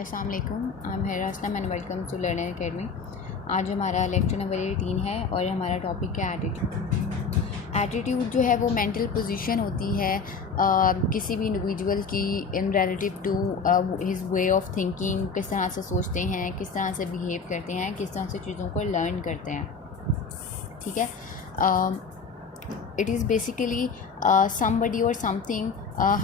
अस्सलाम वालेकुम, I am Hira Aslam and welcome to Learner Academy. आज हमारा लेक्चर नंबर 18 है और हमारा टॉपिक है एटीट्यूड। एटीट्यूड जो है वो मेंटल पोजीशन होती है किसी भी इंडिविजुअल की in relative to his way of thinking. किस तरह से सोचते हैं, किस तरह से बिहेव करते हैं, किस तरह से चीज़ों को लर्न करते हैं। ठीक है, it is basically somebody or something,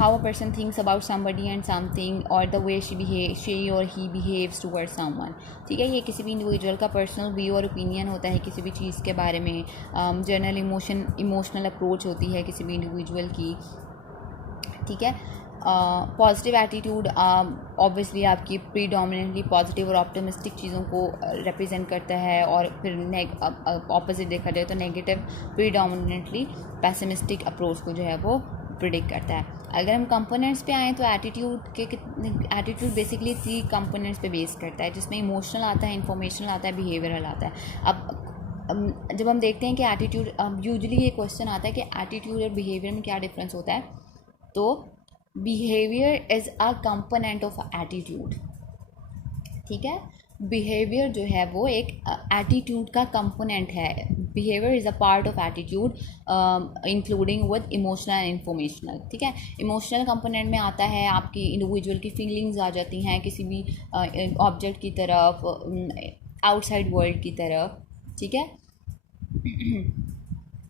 how a person thinks about somebody and something, or the way she or he behaves towards someone। ठीक है, ये किसी भी इंडिविजुअल का पर्सनल व्यू और ओपिनियन होता है किसी भी चीज़ के बारे में। जनरल इमोशनल अप्रोच होती है किसी भी इंडिविजुअल की। ठीक है, पॉजिटिव एटीट्यूड ऑब्वियसली आपकी प्रीडोमिनेंटली पॉजिटिव और ऑप्टिमिस्टिक चीज़ों को रिप्रेजेंट करता है, और फिर ऑपोजिट देखा जाए तो नेगेटिव प्रीडोमिनेंटली पेसिमिस्टिक अप्रोच को जो है वो प्रिडिक्ट करता है। अगर हम कंपोनेंट्स पे आएँ तो एटीट्यूड बेसिकली 3 कंपोनेंट्स पे बेस करता है, जिसमें इमोशनल आता है, इंफॉर्मेशनल आता है, बिहेवियरल आता है। अब जब हम देखते हैं कि एटीट्यूड, यूजुअली ये क्वेश्चन आता है कि एटीट्यूड और बिहेवियर में क्या डिफरेंस होता है, तो behaviour is a component of attitude. ठीक है, बिहेवियर जो है वो एक एटीट्यूड का कंपोनेंट है। Behaviour is a part of attitude including with emotional and informational. ठीक है, इमोशनल कंपोनेंट में आता है आपकी इंडिविजुअल की फीलिंग्स आ जाती हैं किसी भी ऑब्जेक्ट की तरफ, आउटसाइड वर्ल्ड की तरफ। ठीक है,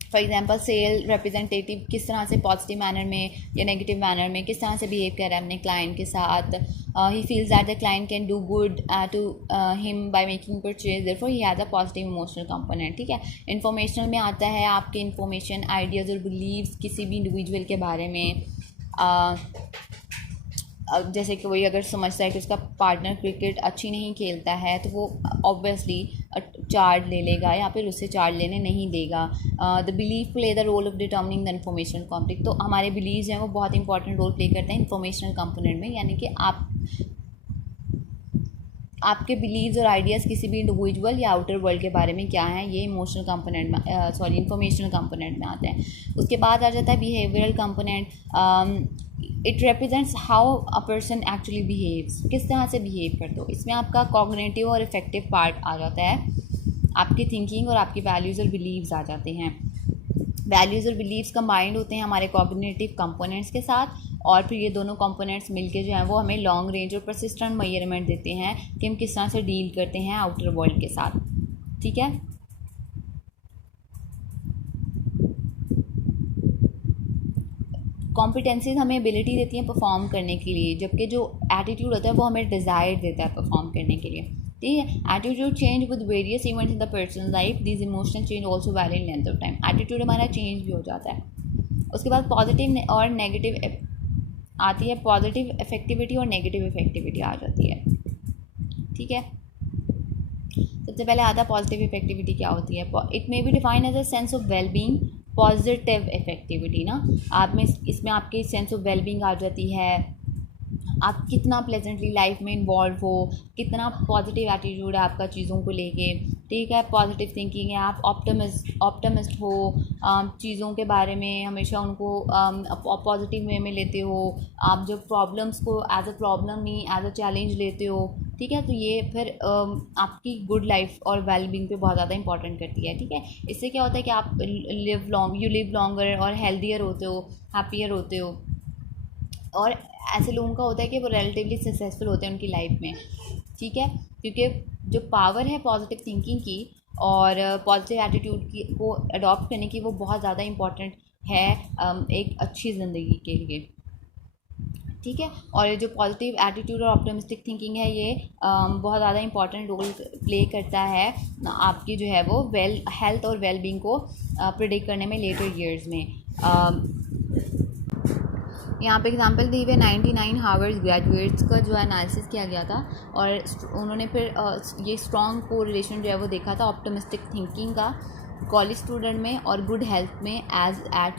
फॉर एग्जाम्पल सेल रिप्रेजेंटेटिव किस तरह से पॉजिटिव मैनर में या नेगेटिव मैनर में किस तरह से बिहेव कर रहा है अपने क्लाइंट के साथ। He feels that the client can do good to him by making purchase, therefore he has a positive emotional component. ठीक है, इन्फॉर्मेशनल में आता है आपके इन्फॉर्मेशन, आइडियाज़ और बिलीव्स किसी भी इंडिविजुअल के बारे में। जैसे कि वही अगर समझता है कि उसका पार्टनर क्रिकेट अच्छी नहीं खेलता है तो वो ऑब्वियसली चार्ज ले लेगा या फिर उससे चार्ज लेने नहीं देगा। The believe play the role of determining the informational conflict. तो हमारे बिलीव्स हैं वो बहुत इंपॉर्टेंट रोल प्ले करते हैं इन्फॉर्मेशनल कंपोनेंट में, यानी कि आपके बिलीव्स और आइडियाज़ किसी भी इंडिविजुअल या आउटर वर्ल्ड के बारे में क्या हैं, ये इमोशनल कंपोनेंट में इन्फॉर्मेशनल कंपोनेंट में आते हैं। उसके बाद आ जाता है behavioural component. It represents how a person actually behaves, किस तरह से बिहेव करते हो। इसमें आपका कॉग्निटिव और इफेक्टिव पार्ट आ जाता है, आपकी थिंकिंग और आपकी वैल्यूज़ और बिलीव्स आ जाते हैं। वैल्यूज़ और बिलीव्स कंबाइंड होते हैं हमारे कॉग्निटिव कंपोनेंट्स के साथ, और फिर ये दोनों कंपोनेंट्स मिलके जो हैं वो हमें लॉन्ग रेंज और परसिस्टेंट मेजरमेंट देते हैं कि हम किस तरह से डील करते हैं आउटर वर्ल्ड के साथ। ठीक है, कॉम्पिटेंसीज हमें एबिलिटी देती हैं परफॉर्म करने के लिए, जबकि जो एटीट्यूड होता है वो हमें डिज़ायर देता है परफॉर्म करने के लिए। ठीक है, attitude change with various events in the person life, this emotional change also vary in length of time. Attitude हमारा चेंज भी हो जाता है। उसके बाद पॉजिटिव और नेगेटिव आती है, पॉजिटिव इफेक्टिविटी और नेगेटिव इफेक्टिविटी आ जाती है। ठीक है, सबसे पहले आता है पॉजिटिव इफेक्टिविटी क्या होती है। It may be define as a sense of wellbeing. Positive affectivity ना, आप में इसमें आपकी सेंस ऑफ वेलबींग आ जाती है, आप कितना प्लेजेंटली लाइफ में इन्वॉल्व हो, कितना पॉजिटिव एटीट्यूड है आपका चीज़ों को लेके। ठीक है, पॉजिटिव थिंकिंग है, आप ऑप्टिमिस्ट हो, चीज़ों के बारे में हमेशा उनको पॉजिटिव वे में लेते हो, आप जो प्रॉब्लम्स को एज अ प्रॉब्लम नहीं एज अ चैलेंज लेते हो। ठीक है, तो ये फिर आपकी गुड लाइफ और वेलबींग पे बहुत ज़्यादा इंपॉर्टेंट करती है। ठीक है, इससे क्या होता है कि आप यू लिव लॉन्गर और हेल्दियर होते हो, हैप्पियर होते हो, और ऐसे लोगों का होता है कि वो रिलेटिवली सक्सेसफुल होते हैं उनकी लाइफ में। ठीक है, क्योंकि जो पावर है पॉजिटिव थिंकिंग की और पॉजिटिव एटीट्यूड की को अडॉप्ट करने की, वो बहुत ज़्यादा इम्पॉर्टेंट है एक अच्छी ज़िंदगी के लिए। ठीक है, और जो पॉजिटिव एटीट्यूड और ऑप्टिमिस्टिक थिंकिंग है ये बहुत ज़्यादा इंपॉर्टेंट रोल प्ले करता है आपकी जो है वो हेल्थ और वेलबींग को प्रिडिक्ट करने में लेटर ईयर्स में। यहाँ पे एग्जांपल दी हुई 99 हार्वर्ड ग्रेजुएट्स का जो एनालिसिस किया गया था, और उन्होंने फिर ये स्ट्रॉन्ग को रिलेशन जो है वो देखा था ऑप्टिमिस्टिक थिंकिंग का कॉलेज स्टूडेंट में और गुड हेल्थ में as at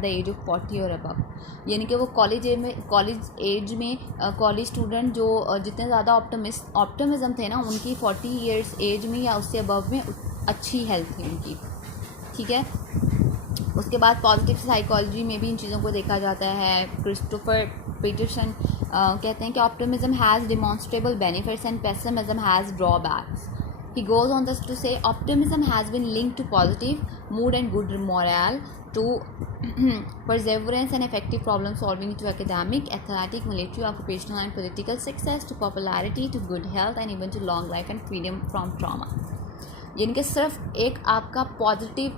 the age of 40 और अबव। यानी कि वो कॉलेज एज में कॉलेज स्टूडेंट जो जितने ज़्यादा ऑप्टिमिज्म थे ना, उनकी 40 ईयर्स एज में या उससे अबव में अच्छी हेल्थ थी उनकी। ठीक है, उसके बाद पॉजिटिव साइकोलॉजी में भी इन चीज़ों को देखा जाता है। क्रिस्टोफर पीटरसन कहते हैं कि optimism has demonstrable benefits and pessimism has drawbacks. He goes on thus to say, optimism has been linked to positive mood and good morale, to perseverance and effective problem solving, to academic, athletic, military, occupational and political success, to popularity, to good health and even to long life and freedom from trauma. यानी कि सिर्फ एक आपका positive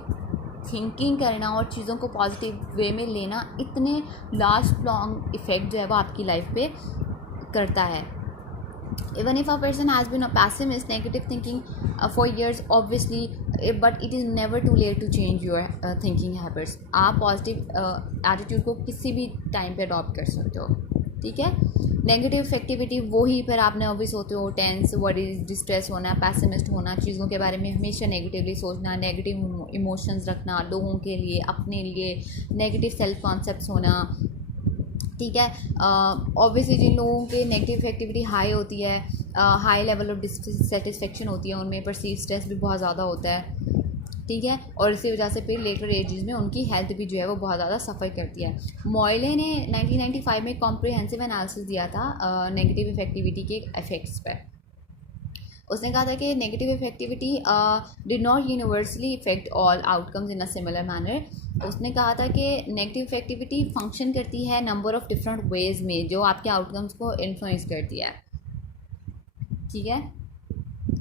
thinking करना और चीज़ों को positive way में लेना इतने लास्ट लॉन्ग इफ़ेक्ट जो है वो आपकी लाइफ पे करता है. Even if a person has been a pessimist, negative thinking for years, obviously, but it is never too late to change your thinking habits. आप पॉजिटिव एटीट्यूड को किसी भी टाइम पे अडॉप्ट कर सकते हो. ठीक है. नेगेटिव इफेक्टिविटी वही फिर आपने ऑब्वियस होते हो, टेंस, वरीज, डिस्ट्रेस होना, पैसिमिस्ट होना, चीज़ों के बारे में हमेशा नेगेटिवली सोचना, नेगेटिव इमोशंस रखना लोगों के लिए, अपने लिए, नेगेटिव सेल्फ कॉन्सेप्ट्स होना. ठीक है. ऑब्वियसली जिन लोगों के नेगेटिव इफेक्टिविटी हाई होती है, हाई लेवल ऑफ डिससेटिस्फेक्शन होती है, उनमें परसीव स्ट्रेस भी बहुत ज़्यादा होता है. ठीक है. और इसी वजह से फिर लेटर एजेस में उनकी हेल्थ भी जो है वो बहुत ज़्यादा सफ़र करती है. मॉयले ने 1995 में कॉम्प्रिहेंसिव एनालिसिस दिया था नेगेटिव इफेक्टिविटी के इफ़ेक्ट्स पर. उसने कहा था कि negative effectivity did not universally effect all outcomes in a similar manner. उसने कहा था कि नेगेटिव इफेक्टिविटी फंक्शन करती है नंबर ऑफ़ डिफरेंट वेज में, जो आपके आउटकम्स को इन्फ्लुएंस करती है. ठीक है.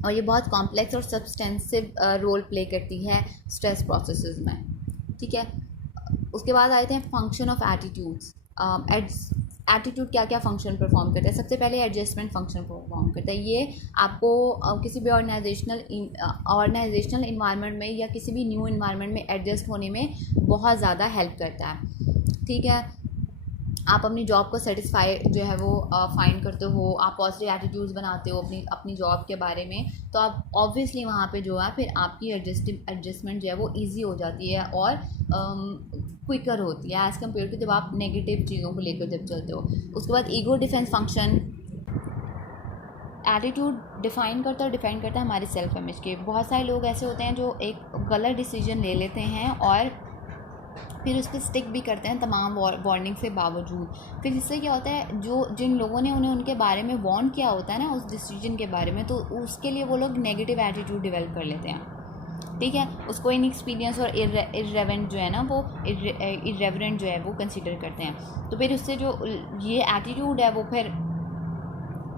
और ये बहुत कॉम्प्लेक्स और सब्सटेंसिव रोल प्ले करती है स्ट्रेस प्रोसेसेस में. ठीक है. उसके बाद आए थे फंक्शन ऑफ एटीट्यूड्स. एटीट्यूड क्या क्या फंक्शन परफॉर्म करता है. सबसे पहले एडजस्टमेंट फंक्शन परफॉर्म करता है. ये आपको किसी भी ऑर्गेनाइजेशनल इन्वायरमेंट में या किसी भी न्यू इन्वायरमेंट में एडजस्ट होने में बहुत ज़्यादा हेल्प करता है. ठीक है. आप अपनी जॉब को सेटिस्फाई जो है वो फाइंड करते हो, आप पॉजिटिव एटीट्यूड्स बनाते हो अपनी जॉब के बारे में, तो आप ऑब्वियसली वहाँ पे जो है फिर आपकी एडजस्टमेंट जो है वो इजी हो जाती है और क्विकर होती है एज़ कम्पेयर टू जब आप नेगेटिव चीज़ों को लेकर जब चलते हो. उसके बाद ego defence function. Attitude define करता है और डिफाइन करता है हमारे सेल्फ इमेज के. बहुत सारे लोग ऐसे होते हैं जो एक गलत डिसीजन ले लेते हैं और फिर उस पर स्टिक भी करते हैं तमाम वार्निंग से बावजूद. फिर इससे क्या होता है, जो जिन लोगों ने उन्हें उनके बारे में वार्न किया होता है ना उस डिसीजन के बारे में, तो उसके लिए वो लोग नेगेटिव एटीट्यूड डेवलप कर लेते हैं. ठीक है. उसको इनएक्सपीरियंस और इर्रेवेंट जो है ना वो इर्रेवरेंट जो है वो कंसिडर करते हैं. तो फिर उससे जो ये एटीट्यूड है वो फिर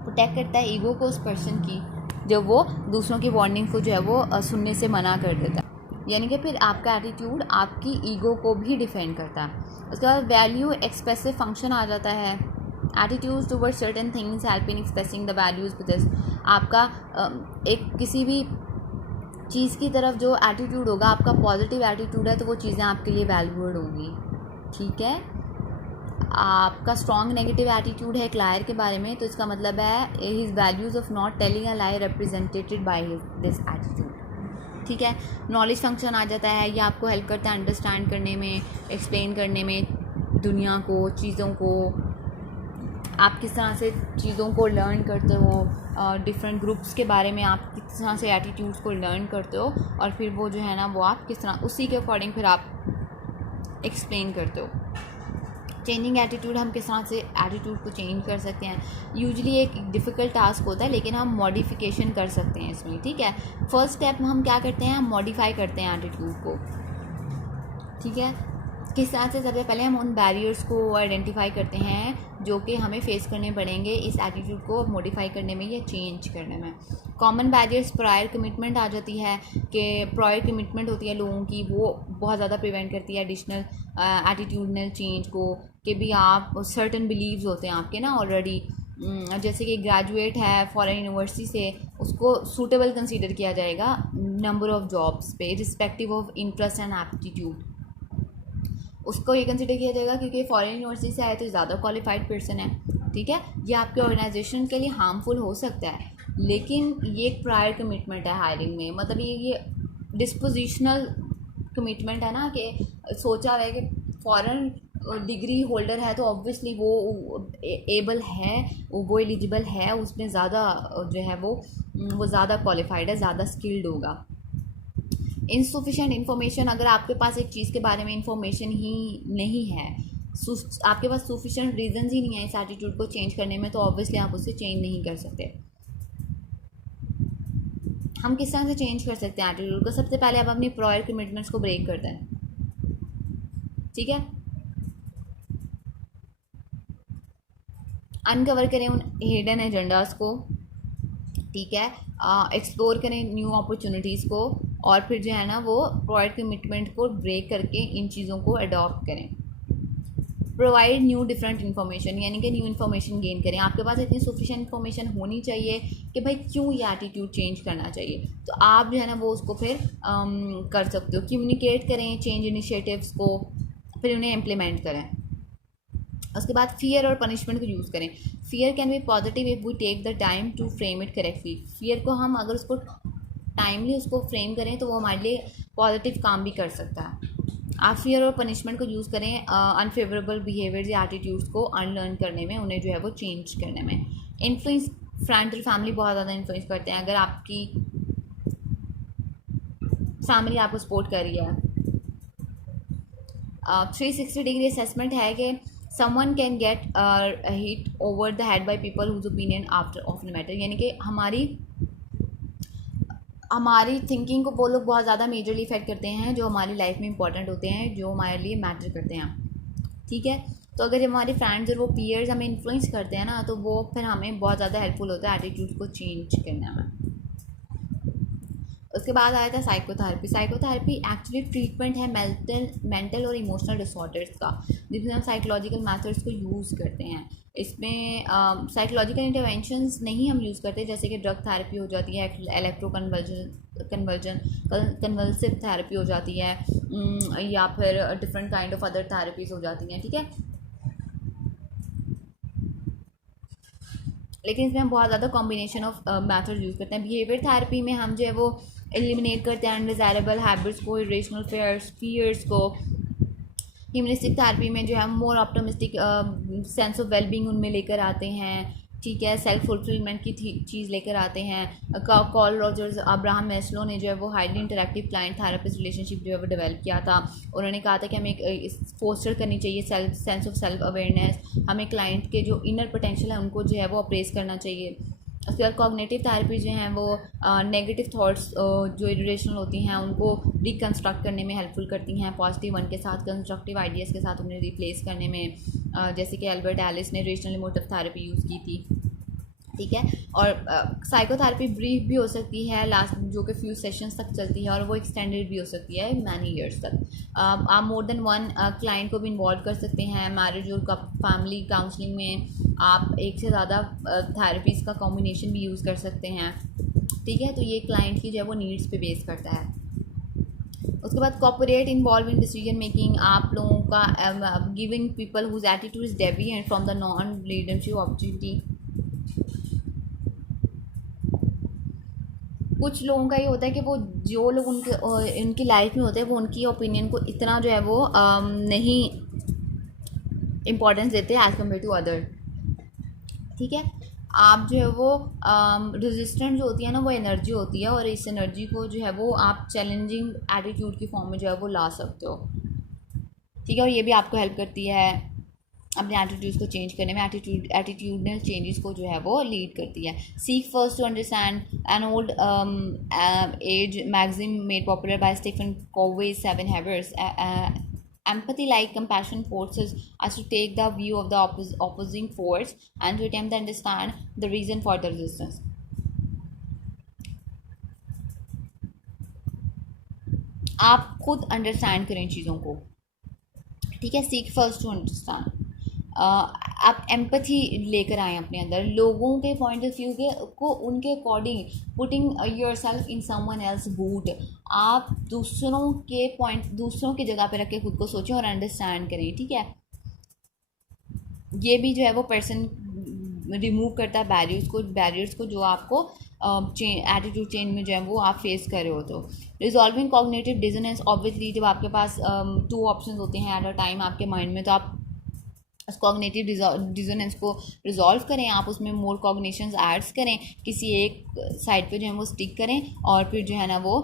प्रोटेक्ट करता है ईगो को उस पर्सन की, जब वो दूसरों की वार्निंग को जो है वो सुनने से मना कर देता है. यानी कि फिर आपका एटीट्यूड आपकी ईगो को भी डिफेंड करता है. उसके बाद वैल्यू एक्सप्रेसिव फंक्शन आ जाता है. Attitudes towards certain things help in expressing the values with this. आपका एक किसी भी चीज़ की तरफ जो एटीट्यूड होगा, आपका पॉजिटिव एटीट्यूड है तो वो चीज़ें आपके लिए वैल्यूड होंगी. ठीक है. आपका स्ट्रॉन्ग नेगेटिव एटीट्यूड है एक लायर के बारे में, तो इसका मतलब है his values of not telling a lie represented by this attitude. ठीक है. नॉलेज फंक्शन आ जाता है. ये आपको हेल्प करता है अंडरस्टैंड करने में, एक्सप्लेन करने में दुनिया को, चीज़ों को. आप किस तरह से चीज़ों को लर्न करते हो, डिफरेंट ग्रुप्स के बारे में आप किस तरह से एटीट्यूड्स को लर्न करते हो और फिर वो जो है ना वो आप किस तरह उसी के अकॉर्डिंग फिर आप एक्सप्लेन करते हो. चेंजिंग एटीट्यूड, हम किस तरह से एटीट्यूड को चेंज कर सकते हैं. यूजुअली एक डिफ़िकल्ट टास्क होता है लेकिन हम मॉडिफिकेशन कर सकते हैं इसमें. ठीक है. फर्स्ट स्टेप में हम क्या करते हैं, हम मॉडिफाई करते हैं एटीट्यूड को. ठीक है. किस तरह से, सबसे पहले हम उन बैरियर्स को आइडेंटिफाई करते हैं जो कि हमें फेस करने पड़ेंगे इस एटीट्यूड को मॉडिफाई करने में या चेंज करने में. कॉमन बैरियर्स प्रायर कमिटमेंट आ जाती है कि प्रायर कमिटमेंट होती है लोगों की, वो बहुत ज़्यादा प्रिवेंट करती है एडिशनल एटीट्यूडनल चेंज को. कि भी आप सर्टन बिलीव्स होते हैं आपके ना ऑलरेडी, जैसे कि ग्रेजुएट है फॉरेन यूनिवर्सिटी से, उसको सूटेबल कंसीडर किया जाएगा नंबर ऑफ़ जॉब्स पे respective of interest and aptitude. उसको ये कंसिडर किया जाएगा क्योंकि फॉरेन यूनिवर्सिटी से आए तो ज़्यादा क्वालिफाइड पर्सन है. ठीक है. ये आपके ऑर्गेनाइजेशन के लिए हार्मफुल हो सकता है लेकिन ये एक प्रायर कमिटमेंट है हायरिंग में. मतलब ये डिस्पोजिशनल कमिटमेंट है ना, कि सोचा हुआ है कि फॉरेन डिग्री होल्डर है तो ऑब्वियसली वो एबल है, वो एलिजिबल है, उसमें ज़्यादा जो है वो ज़्यादा क्वालिफाइड है, ज़्यादा स्किल्ड होगा. इनसफिशेंट इन्फॉर्मेशन, अगर आपके पास एक चीज़ के बारे में इंफॉर्मेशन ही नहीं है आपके पास सफिशिएंट रीजंस ही नहीं है इस एटीट्यूड को चेंज करने में, तो ऑब्वियसली आप उससे चेंज नहीं कर सकते। हम किस तरह से चेंज कर सकते हैं एटीट्यूड को? सबसे पहले आप अपनी प्रायर कमिटमेंट्स को ब्रेक कर दें, ठीक है। अनकवर करें उन हिडन एजेंडाज को, ठीक है। एक्सप्लोर करें न्यू अपॉर्चुनिटीज़ को, और फिर जो है ना वो प्रायर कमिटमेंट को ब्रेक करके इन चीज़ों को अडॉप्ट करें। प्रोवाइड न्यू डिफरेंट इन्फॉर्मेशन, यानी कि न्यू इन्फॉर्मेशन गेन करें। आपके पास इतनी सफिशिएंट इन्फॉर्मेशन होनी चाहिए कि भाई क्यों ये एटीट्यूड चेंज करना चाहिए, तो आप जो है ना वो उसको फिर कर सकते हो। कम्युनिकेट करें चेंज इनिशिएटिव्स को, फिर उन्हें इम्प्लीमेंट करें। उसके बाद फियर और पनिशमेंट को यूज़ करें। Fear can be positive if we take the time to frame it correctly. Fear को हम अगर उसको टाइमली उसको फ्रेम करें तो वो हमारे लिए पॉजिटिव काम भी कर सकता है। आप फियर और पनिशमेंट को यूज़ करें अनफेवरेबल बिहेवियर्स या एटीट्यूड्स को अनलर्न करने में, उन्हें जो है वो चेंज करने में। इन्फ्लुएंस, फ्रेंड और फैमिली बहुत ज़्यादा इन्फ्लुएंस करते हैं। अगर आपकी फैमिली आपको सपोर्ट कर रही है, 360 डिग्री असेसमेंट है कि someone can get hit over the head by people whose opinion after of matter, यानी कि हमारी थिंकिंग को वो लोग बहुत ज़्यादा मेजरली इफेक्ट करते हैं जो हमारी लाइफ में इंपॉर्टेंट होते हैं, जो हमारे लिए मैटर करते हैं, ठीक है। तो अगर हमारे फ्रेंड्स और वो पीयर्स हमें इन्फ्लुएंस करते हैं ना, तो वो फिर हमें बहुत ज़्यादा हेल्पफुल होता है एटीट्यूड को चेंज करने में। उसके बाद आया था साइकोथेरेपी। साइकोथेरेपी एक्चुअली ट्रीटमेंट है मेंटल और इमोशनल डिसऑर्डर्स का, जिसमें हम साइकोलॉजिकल मेथड्स को यूज़ करते हैं। इसमें साइकोलॉजिकल इंटरवेंशंस नहीं हम यूज़ करते, जैसे कि ड्रग थेरेपी हो जाती है, कन्वल्सिव थेरेपी हो जाती है, या फिर different kind of other therapies हो जाती हैं, ठीक है। लेकिन इसमें हम बहुत ज़्यादा कॉम्बिनेशन ऑफ मैथड यूज़ करते हैं। बिहेवियर थेरेपी में हम जो है वो एलिमिनेट करते हैं अनडिज़ायरेबल हैबिट्स को, इरेशनल फियर्स को। ह्यूमनिस्टिक थेरेपी में जो है मोर ऑप्टिमिस्टिक सेंस ऑफ वेलबींग उनमें लेकर आते हैं, ठीक है। सेल्फ फुलफिलमेंट की चीज़ लेकर आते हैं। कॉल रॉजर्स, अब्राहम मैस्लो ने जो है वो highly interactive client therapist relationship जो है वो डेवलप किया था। उन्होंने कहा था कि हमें एक फोस्टर करनी चाहिए सेंस ऑफ सेल्फ अवेयरनेस, हमें क्लाइंट के जो इनर पोटेंशियल है उनको जो है वो अप्रेस करना चाहिए। उसके बाद कॉग्निटिव थेरेपी जो हैं वो नेगेटिव थॉट्स जो इरेशनल होती हैं उनको रिकन्स्ट्रक्ट करने में हेल्पफुल करती हैं, पॉजिटिव वन के साथ, कंस्ट्रक्टिव आइडियाज़ के साथ उन्हें रिप्लेस करने में, जैसे कि एल्बर्ट एलिस ने रेशनल इमोटिव थेरेपी यूज़ की थी, ठीक है। और साइकोथेरेपी ब्रीफ भी हो सकती है, लास्ट जो कि फ्यू सेशंस तक चलती है, और वो एक्सटेंडेड भी हो सकती है मैनी ईयर्स तक। आप मोर देन वन क्लाइंट को भी इन्वॉल्व कर सकते हैं। मैरिज और फैमिली काउंसलिंग में आप एक से ज़्यादा थेरेपीज़ का कॉम्बिनेशन भी यूज़ कर सकते हैं, ठीक है। तो ये क्लाइंट की जो है वो नीड्स पे बेस करता है। उसके बाद cooperate involve in decision making, आप लोगों का giving people whose attitude is deviant from the non leadership objective. कुछ लोगों का ये होता है कि वो जो लोग उनकी लाइफ में होते हैं वो उनकी ओपिनियन को इतना जो है वो नहीं इम्पोर्टेंस देते हैं एज़ कम्पेयर टू अदर, ठीक है। आप जो है वो रेजिस्टेंट जो होती है ना वो एनर्जी होती है, और इस एनर्जी को जो है वो आप चैलेंजिंग एटीट्यूड की फॉर्म में जो है वो ला सकते हो, ठीक है। और ये भी आपको हेल्प करती है अपने एटीट्यूड्स को चेंज करने में, एटीट्यूडनल चेंजेस को जो है वो लीड करती है। Seek first to understand, an old age magazine made popular by Stephen Covey's 7 Habits. Empathy, like compassion, forces us to take the view of the opposing force and to attempt to understand the reason for the resistance. आप खुद understand करें चीज़ों को, ठीक है। Seek first to understand, आप empathy लेकर आएँ अपने अंदर, लोगों के पॉइंट ऑफ व्यू को उनके according, putting yourself in someone else boot, आप दूसरों की जगह पे रख के खुद को सोचें और अंडरस्टैंड करें, ठीक है। ये भी जो है वो पर्सन रिमूव करता है बैरियर्स को जो आपको एटीट्यूड चेंज में जो है वो आप फेस कर रहे हो। तो रिजॉल्विंग कॉग्निटिव डिसोनेंस, ऑब्वियसली जब आपके पास 2 ऑप्शन होते हैं एट अ टाइम आपके माइंड में, तो आप उस कॉग्निटिव डिसोनेंस को रिजॉल्व करें, आप उसमें मोर कॉग्निशंस एड्स करें, किसी एक साइड पे जो है वो स्टिक करें, और फिर जो है ना वो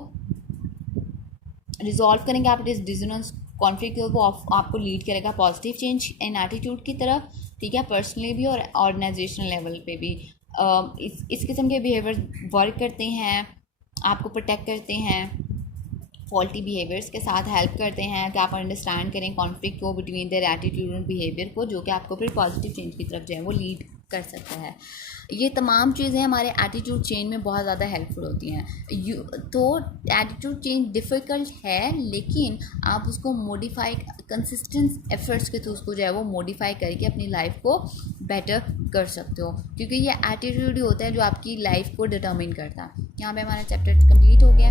रिजॉल्व करेंगे आप इस डिसोनेंस कॉन्फ्लिक्ट जो वो आपको लीड करेगा पॉजिटिव चेंज इन एटीट्यूड की तरफ, ठीक है, पर्सनली भी और ऑर्गेनाइजेशनल लेवल पे भी। इस किस्म के बिहेवियर वर्क करते हैं, आपको प्रोटेक्ट करते हैं फॉल्टी बिहेवियर्स के साथ, हेल्प करते हैं कि आप अंडरस्टैंड करें कॉन्फ्लिक्ट को बिटवीन देयर एटीट्यूड और बिहेवियर को, जो कि आपको फिर पॉजिटिव चेंज की तरफ जो है वो लीड कर सकता है। ये तमाम चीज़ें हमारे एटीट्यूड चेंज में बहुत ज़्यादा हेल्पफुल होती हैं। तो एटीट्यूड चेंज डिफ़िकल्ट है, लेकिन आप उसको मॉडिफाई कंसिस्टेंट एफर्ट्स के थ्रू उसको जो है वो मॉडिफाई करके अपनी लाइफ को बेटर कर सकते हो, क्योंकि ये एटीट्यूड ही होता है जो आपकी लाइफ को डिटर्मिन करता है। यहाँ पे हमारा चैप्टर कंप्लीट हो गया।